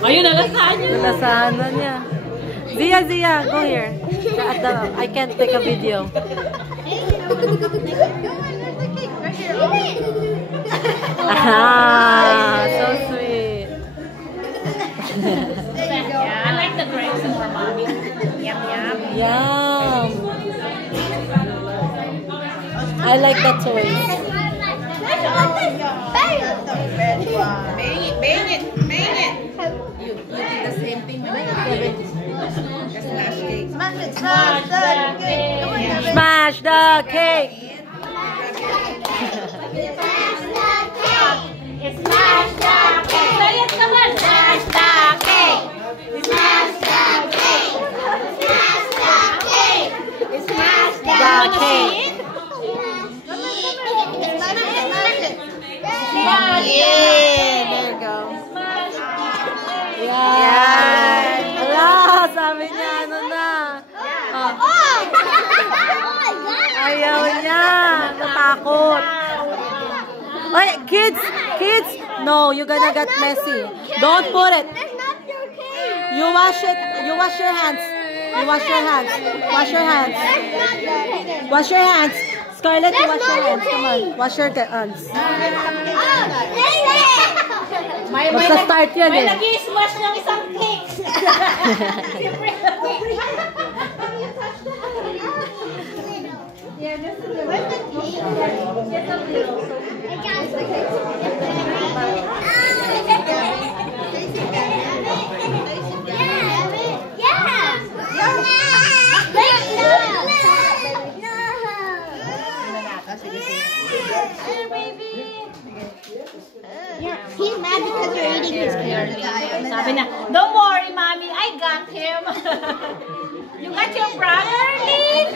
Ayun, nalasahan niya. Nalasahan na niya. Zia, go here. I can't take a video. Ah, so sweet. I like the grapes and more mommy. Yum, yum. Yum. I like the toys. Bang it. You did the same thing with the smash cake. Smash the cake. Smash the cake. Say it, come on. Smash the cake. Smash the cake. Smash the cake. Yeah, there you go. Yeah. Ala, sabi niya, ano na. Ayaw niya. Natakot. Wait, kids. No, you're gonna get messy. Don't put it. You wash it. You wash your hands. Wash your hands. Scarlett, you wash your hands. Come on. Wash your hands. Basta start yan eh. May nag-i-smash ng isang cake. Yeah, just a little. Where's the cake? Just a little. I got the cake. He's mad because you're eating his cake. Sabi na, don't worry, mommy, I got him. You got your brother, Liz?